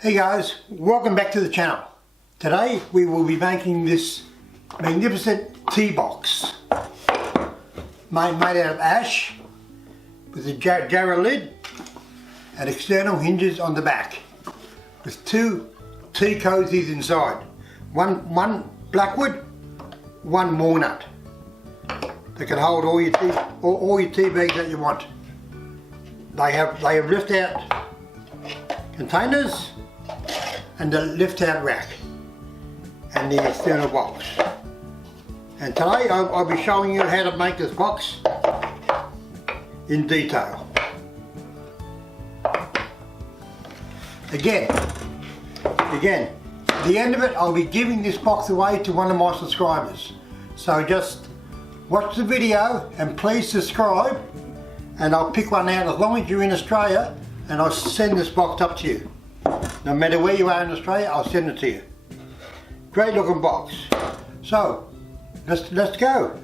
Hey guys, welcome back to the channel. Today we will be making this magnificent tea box made out of ash with a jarrah lid and external hinges on the back with two tea cozies inside. One blackwood, one walnut. They can hold all your tea bags that you want. They have lift out containers and the lift out rack and the external box. And today I'll be showing you how to make this box in detail. Again, at the end of it I'll be giving this box away to one of my subscribers. So just watch the video and please subscribe and I'll pick one out as long as you're in Australia, and I'll send this box up to you. No matter where you are in Australia, I'll send it to you. Great looking box. So, let's go.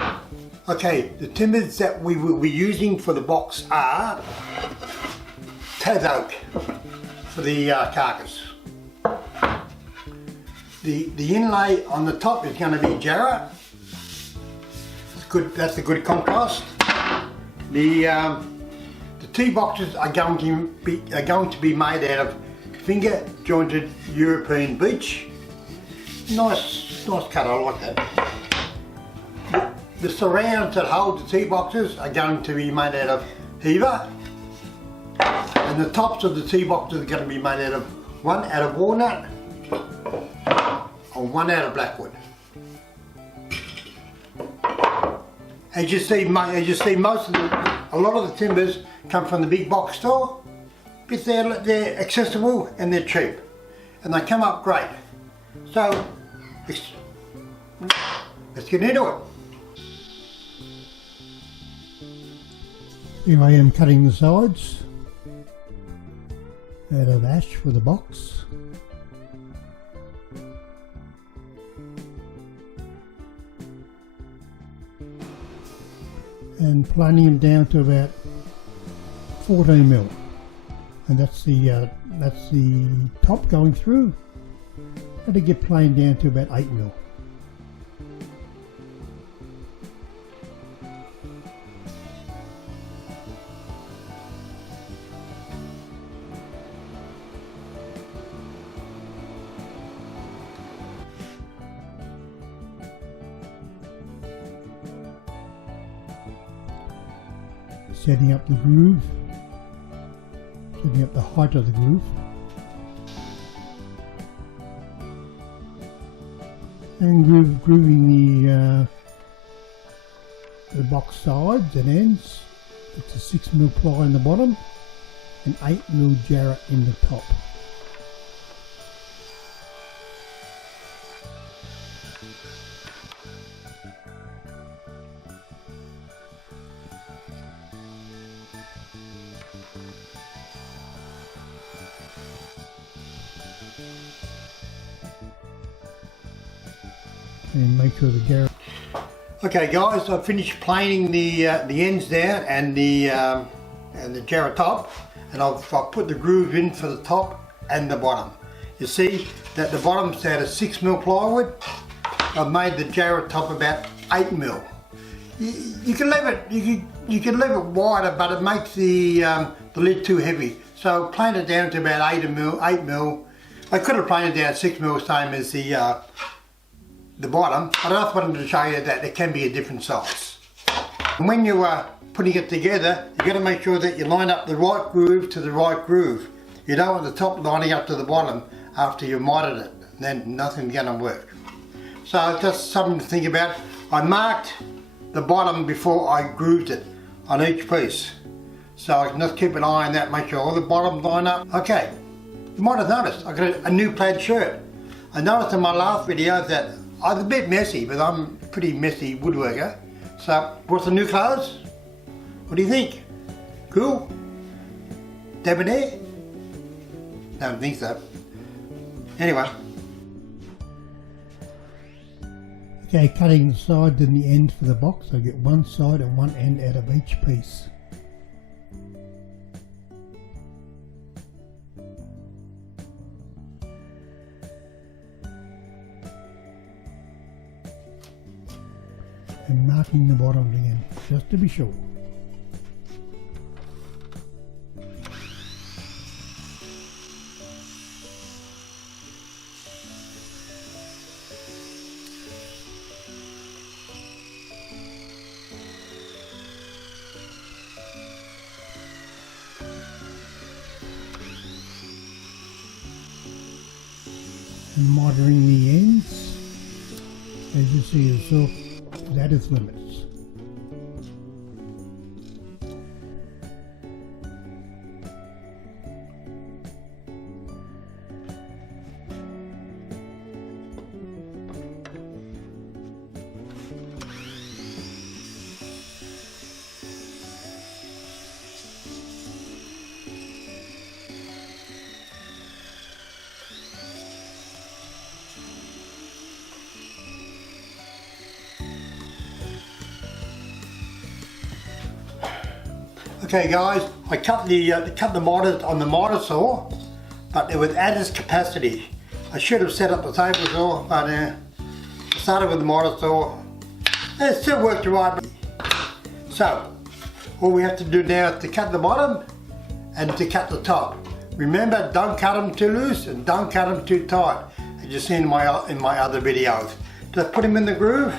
Okay, the timbers that we will be using for the box are Tassh oak for the carcass. The inlay on the top is going to be jarrah. It's good. That's a good contrast. The tea boxes are going to be made out of finger jointed European beech. Nice cut, I like that. The surrounds that hold the tea boxes are going to be made out of heather, and the tops of the tea boxes are going to be made out of one out of walnut or one out of blackwood. As you see, a lot of the timbers come from the big box store, but they're accessible and they're cheap, and they come up great. So let's get into it. Here I am cutting the sides out of ash for the box. And planing them down to about 14 mil, and that's the top going through, and to get planed down to about 8 mil. Setting up the groove, setting up the height of the groove, and grooving the box sides and ends. It's a 6 mil ply in the bottom and 8 mil jarrah in the top. And make sure the jarrah. Okay guys, I've finished planing the ends down and the jarrah top, and I've put the groove in for the top and the bottom. You see that the bottom's out of 6 mil plywood. I've made the jarrah top about 8 mil. You can leave it wider, but it makes the lid too heavy. So plane it down to about 8 mil. I could have planed it down 6 mil, same as the bottom, but I just wanted to show you that it can be a different size. And when you are putting it together, you've got to make sure that you line up the right groove to the right groove. You don't want the top lining up to the bottom after you've mitered it, then nothing's going to work. So just something to think about. I marked the bottom before I grooved it on each piece, so I can just keep an eye on that, make sure all the bottoms line up. Okay, you might have noticed I got a new plaid shirt. I noticed in my last video that I was a bit messy, but I'm a pretty messy woodworker. So, brought some new clothes. What do you think? Cool? Debonair? Don't think so. Anyway. Okay, cutting the sides and the end for the box. I get one side and one end out of each piece. and marking the bottoms again, just to be sure. And monitoring the ends, as you see yourself, is at its limits. Okay guys, I cut the miter on the miter saw, but it was at its capacity. I should have set up the table saw, but I started with the miter saw. It still worked right. So, all we have to do now is to cut the bottom and to cut the top. Remember, don't cut them too loose and don't cut them too tight, as you've seen in my other videos. Just put them in the groove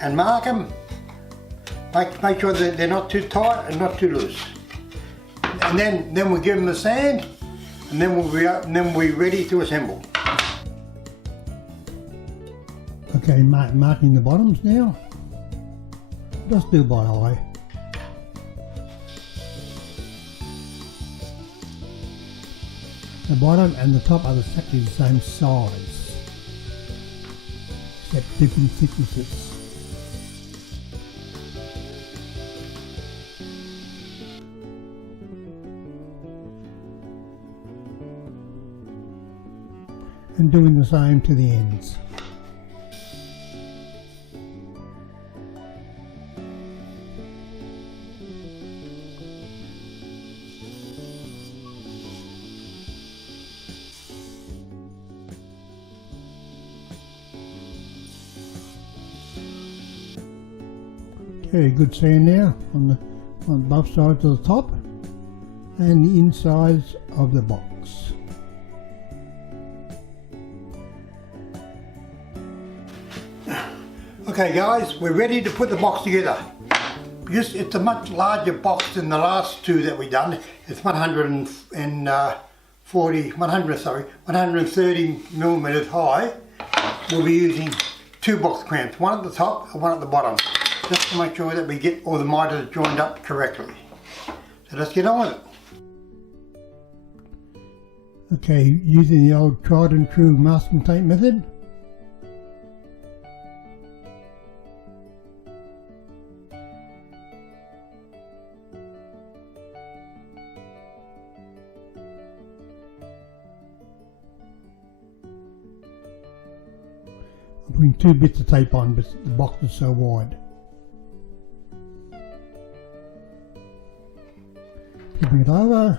and mark them. Make sure that they're not too tight and not too loose. And then we'll give them the sand, and then we're ready to assemble. Okay, marking the bottoms now. Just do by eye. The bottom and the top are exactly the same size, except different thicknesses. And doing the same to the ends. Okay, good sand now on both sides of the top and the insides of the box. Okay guys, we're ready to put the box together. Because it's a much larger box than the last two that we done. It's 130 millimeters high. We'll be using two box clamps, one at the top and one at the bottom, just to make sure that we get all the miters joined up correctly. So let's get on with it. Okay, using the old tried and true masking tape method. I'm putting two bits of tape on, but the box is so wide. Flipping it over.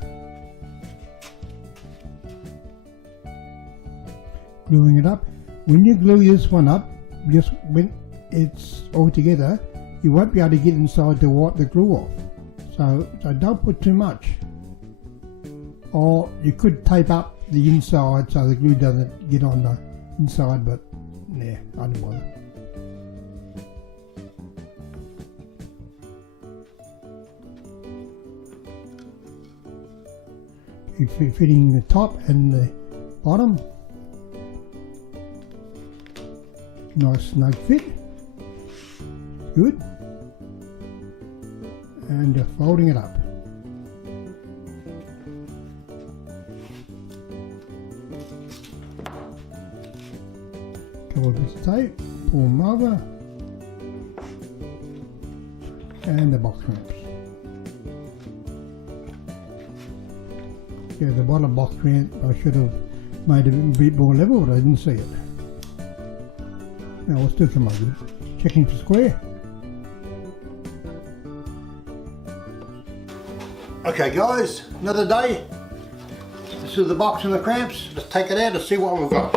Gluing it up. When you glue this one up, just when it's all together, you won't be able to get inside to wipe the glue off. So don't put too much. Or you could tape up the inside so the glue doesn't get on the inside, but yeah, I don't bother. You're fitting the top and the bottom. Nice snug fit. Good. And just folding it up. Couple of bits of tape, pull them over, and the box clamps. Yeah, the bottom box clamp I should have made it a bit more level, but I didn't see it. Now we'll still come up with it. Checking for square. Okay guys, another day. This is the box and the clamps. Let's take it out and see what we've got.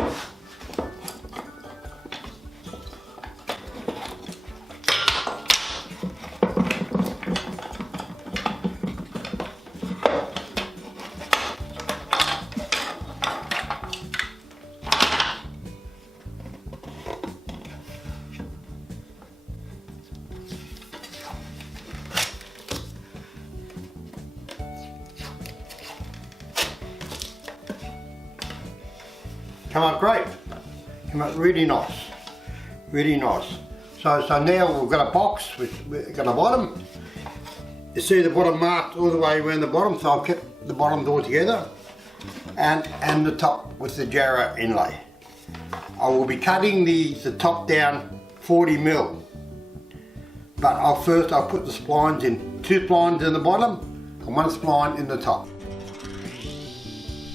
come up great. Come up really nice. Really nice. So now we've got a box, we've got a bottom. You see the bottom marked all the way around the bottom, so I've kept the bottoms all together. And the top with the jarrah inlay. I will be cutting the top down 40mm. But I'll put the splines in. 2 splines in the bottom and 1 spline in the top.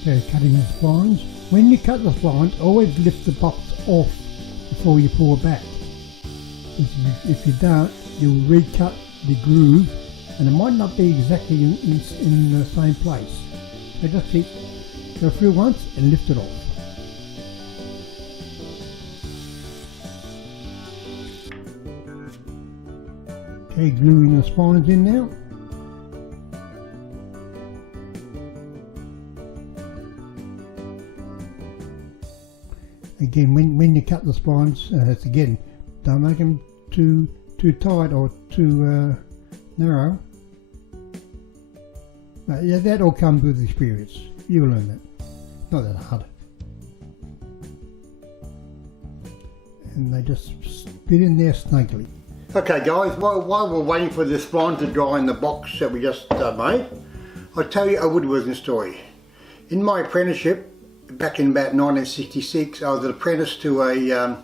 Okay, cutting the splines. When you cut the splines, always lift the box off before you pull it back. If you don't, you'll recut the groove and it might not be exactly in the same place. So just go through once and lift it off. Okay, gluing the spines in now. Again, when you cut the splines, again, don't make them too tight or too narrow. But yeah, that all comes with experience. You'll learn that. Not that hard. And they just fit in there snugly. Okay guys, while we're waiting for the spline to dry in the box that we just made, I'll tell you a woodworking story. In my apprenticeship, back in about 1966, I was an apprentice to a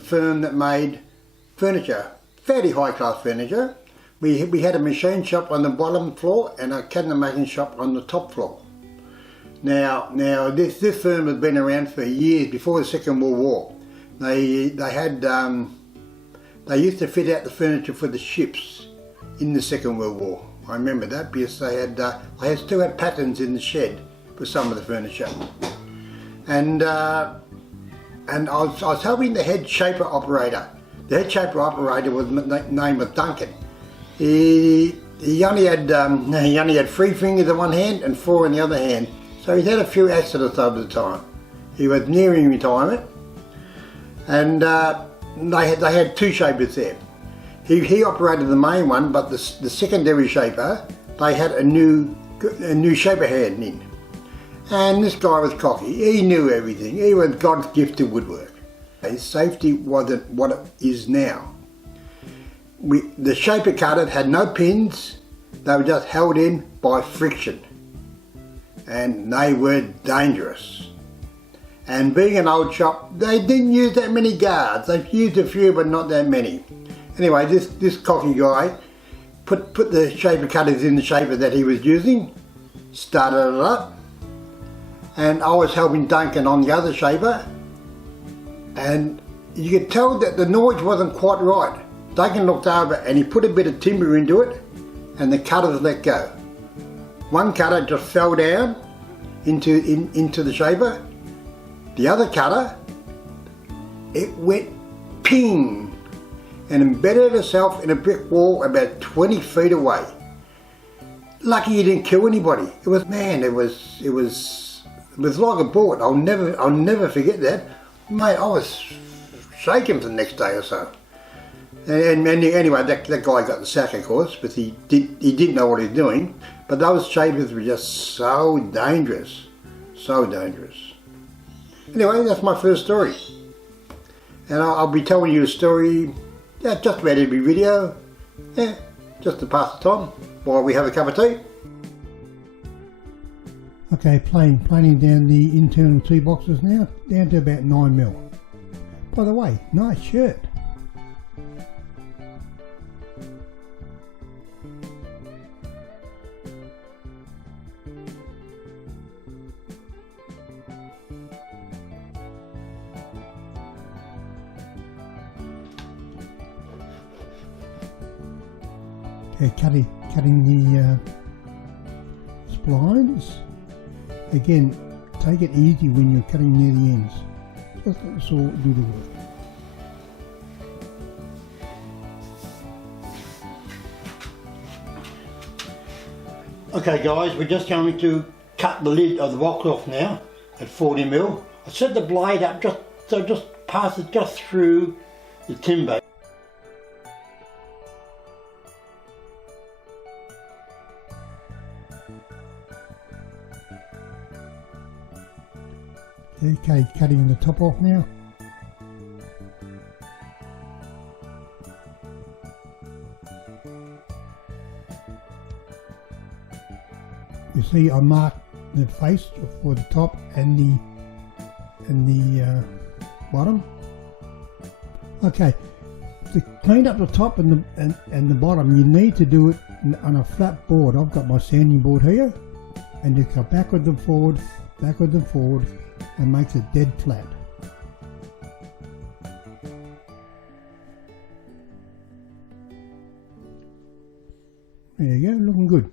firm that made furniture, fairly high class furniture. We had a machine shop on the bottom floor and a cabinet making shop on the top floor. Now this firm had been around for years before the Second World War. They used to fit out the furniture for the ships in the Second World War. I remember that because they still had patterns in the shed for some of the furniture. And I was helping the head shaper operator. The head shaper operator was name was Duncan. He only had 3 fingers in one hand and 4 in the other hand. So he's had a few accidents over the time. He was nearing retirement, and they had 2 shapers there. He operated the main one, but the secondary shaper, they had a new shaper hand in. And this guy was cocky. He knew everything. He was God's gift to woodwork. His safety wasn't what it is now. The shaper cutters had no pins. They were just held in by friction. And they were dangerous. And being an old shop, they didn't use that many guards. They used a few, but not that many. Anyway, this cocky guy put the shaper cutters in the shaper that he was using, started it up, and I was helping Duncan on the other shaper, and you could tell that the noise wasn't quite right. Duncan looked over and he put a bit of timber into it, and the cutters let go. One cutter just fell down into the shaper. The other cutter, it went ping and embedded itself in a brick wall about 20 feet away. Lucky it didn't kill anybody. It was like a bullet. I'll never forget that. Mate, I was shaking for the next day or so. And anyway, that guy got the sack, of course, but he didn't know what he was doing. But those shapers were just so dangerous, so dangerous. Anyway, that's my first story. And I'll be telling you a story just about every video, just to pass the time while we have a cup of tea. Okay, planing down the internal tee boxes now, down to about 9mm. By the way, nice shirt. Okay, cutting the splines. Again, take it easy when you're cutting near the ends. Just let the saw do the work. Okay guys, we're just going to cut the lid of the box off now at 40mm. I set the blade up just pass it just through the timber. Okay, cutting the top off now. You see, I marked the face for the top and the bottom. Okay, to clean up the top and the bottom, you need to do it on a flat board. I've got my sanding board here, and you go backwards and forward, and makes it dead flat. There you go, looking good.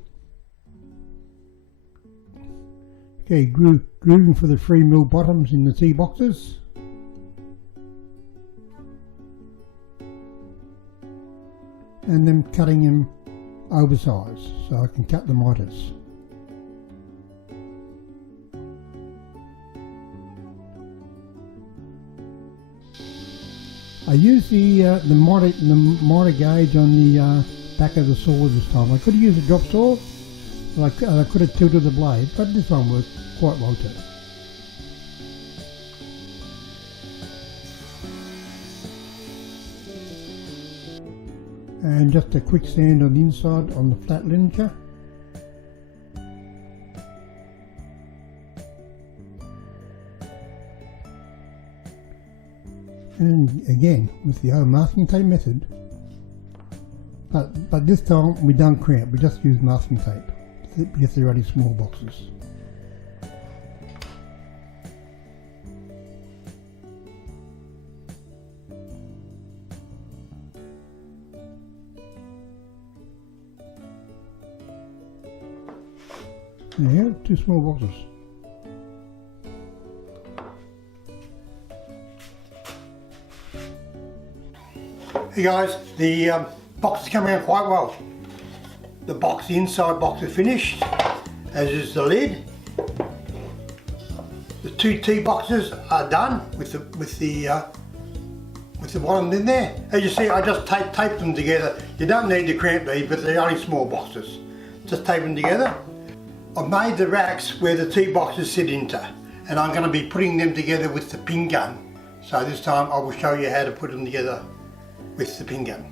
Okay, grooving for the 3mm bottoms in the T-boxes. And then cutting them oversized so I can cut the miters. I used the miter gauge on the back of the saw this time. I could have used a drop saw, but I could have tilted the blade, but this one worked quite well too. And just a quick sand on the inside on the flat linear. And again with the old masking tape method, but this time we don't cramp, we just use masking tape because they're only small boxes. There, 2 small boxes. Hey guys, the box is coming out quite well. The inside box is finished, as is the lid. The 2 T boxes are done with the bottom in there. As you see, I just taped them together. You don't need to cramp these, but they're only small boxes. Just tape them together. I've made the racks where the T boxes sit into, and I'm going to be putting them together with the pin gun. So this time I will show you how to put them together with the pin gun.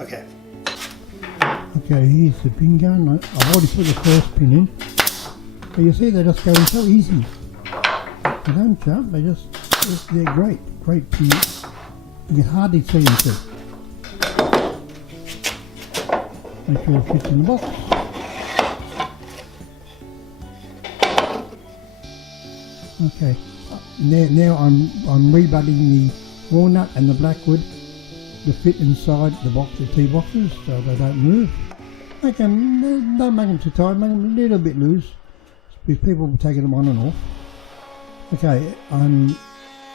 Okay. Okay, here's the pin gun. I've already put the first pin in. But you see, they just go in so easy. They don't jump, they're great pins. You can hardly see them too. Make sure it fits in the box. Okay, now I'm rebutting the walnut and the blackwood to fit inside the box of T boxes so they don't move. Don't make them too tight, make them a little bit loose because people will take them on and off. Okay, I'm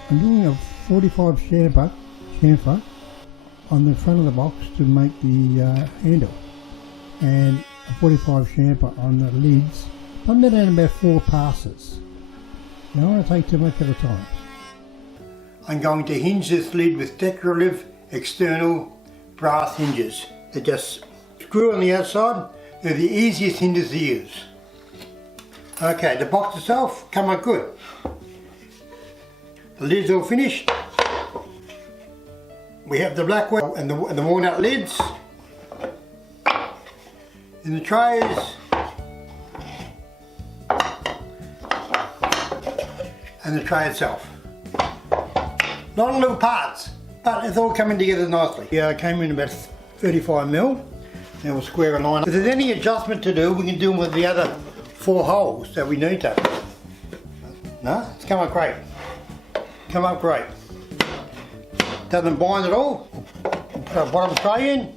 doing a 45 chamfer on the front of the box to make the handle, and a 45 chamfer on the lids. I'm doing about 4 passes. You don't want to take too much at a time. I'm going to hinge this lid with decorative external brass hinges. They just screw on the outside. They're the easiest hinges to use. Okay, the box itself come out good. The lid's all finished. We have the blackwood and the walnut lids in the trays. And the tray itself. Lot of little parts, but it's all coming together nicely. Yeah, it came in about 35mm. Now we'll square a line. If there's any adjustment to do, we can do them with the other 4 holes that we need to. No, it's come up great. Come up great. Doesn't bind at all. We'll put our bottom tray in.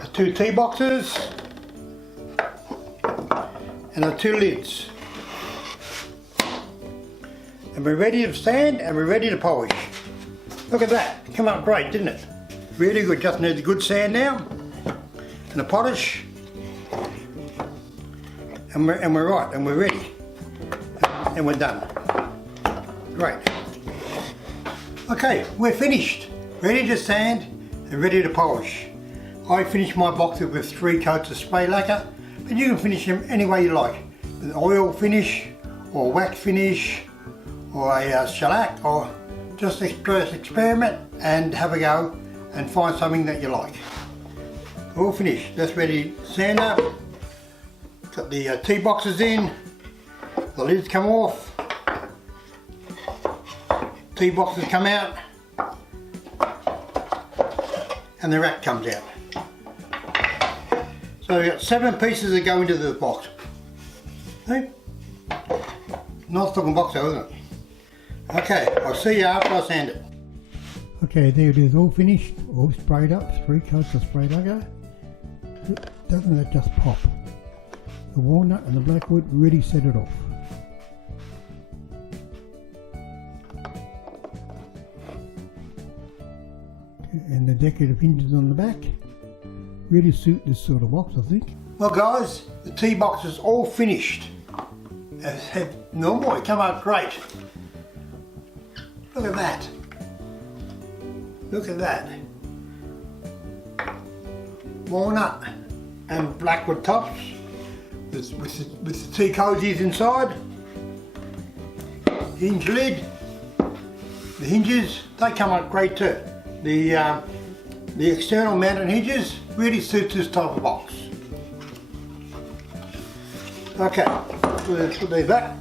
The 2 T boxes. And the 2 lids. And we're ready to sand and we're ready to polish. Look at that, it came up great, didn't it? Really good, just needs a good sand now and a polish. And we're right, and we're ready. And we're done. Great. Okay, we're finished. Ready to sand and ready to polish. I finished my boxes with 3 coats of spray lacquer, but you can finish them any way you like. With oil finish, or wax finish, or a shellac, or just experiment and have a go and find something that you like. All finished. That's ready. Sander. Got the tea boxes in. The lids come off. Tea boxes come out. And the rack comes out. So we've got 7 pieces that go into the box. Hey? Nice looking box though, isn't it? Okay, I'll see you after I sand it. Okay, there it is, all finished, all sprayed up, 3 coats of spray lacquer. Doesn't that just pop? The walnut and the blackwood really set it off. And the decorative hinges on the back really suit this sort of box, I think. Well guys, the tea box is all finished. As normal, it came out great. Look at that. Look at that. Walnut and blackwood tops with the tea cozies inside. Hinge lid. The hinges, they come out great too. The external mounted hinges really suits this type of box. Okay, let's put these back.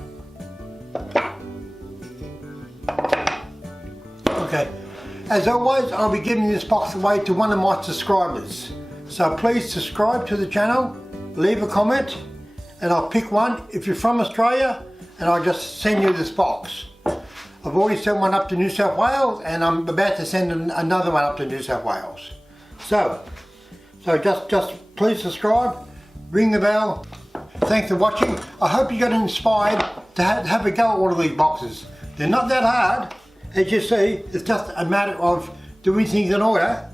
Okay, as always, I'll be giving this box away to one of my subscribers. So please subscribe to the channel, leave a comment, and I'll pick one if you're from Australia, and I'll just send you this box. I've already sent one up to New South Wales, and I'm about to send another one up to New South Wales. So just please subscribe, ring the bell. Thanks for watching. I hope you got inspired to have a go at one of these boxes. They're not that hard, as you see. It's just a matter of doing things in order,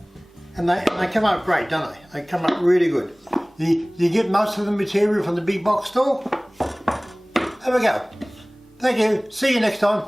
and they come out great, don't they? They come out really good. You get most of the material from the big box store. Have a go. Thank you. See you next time.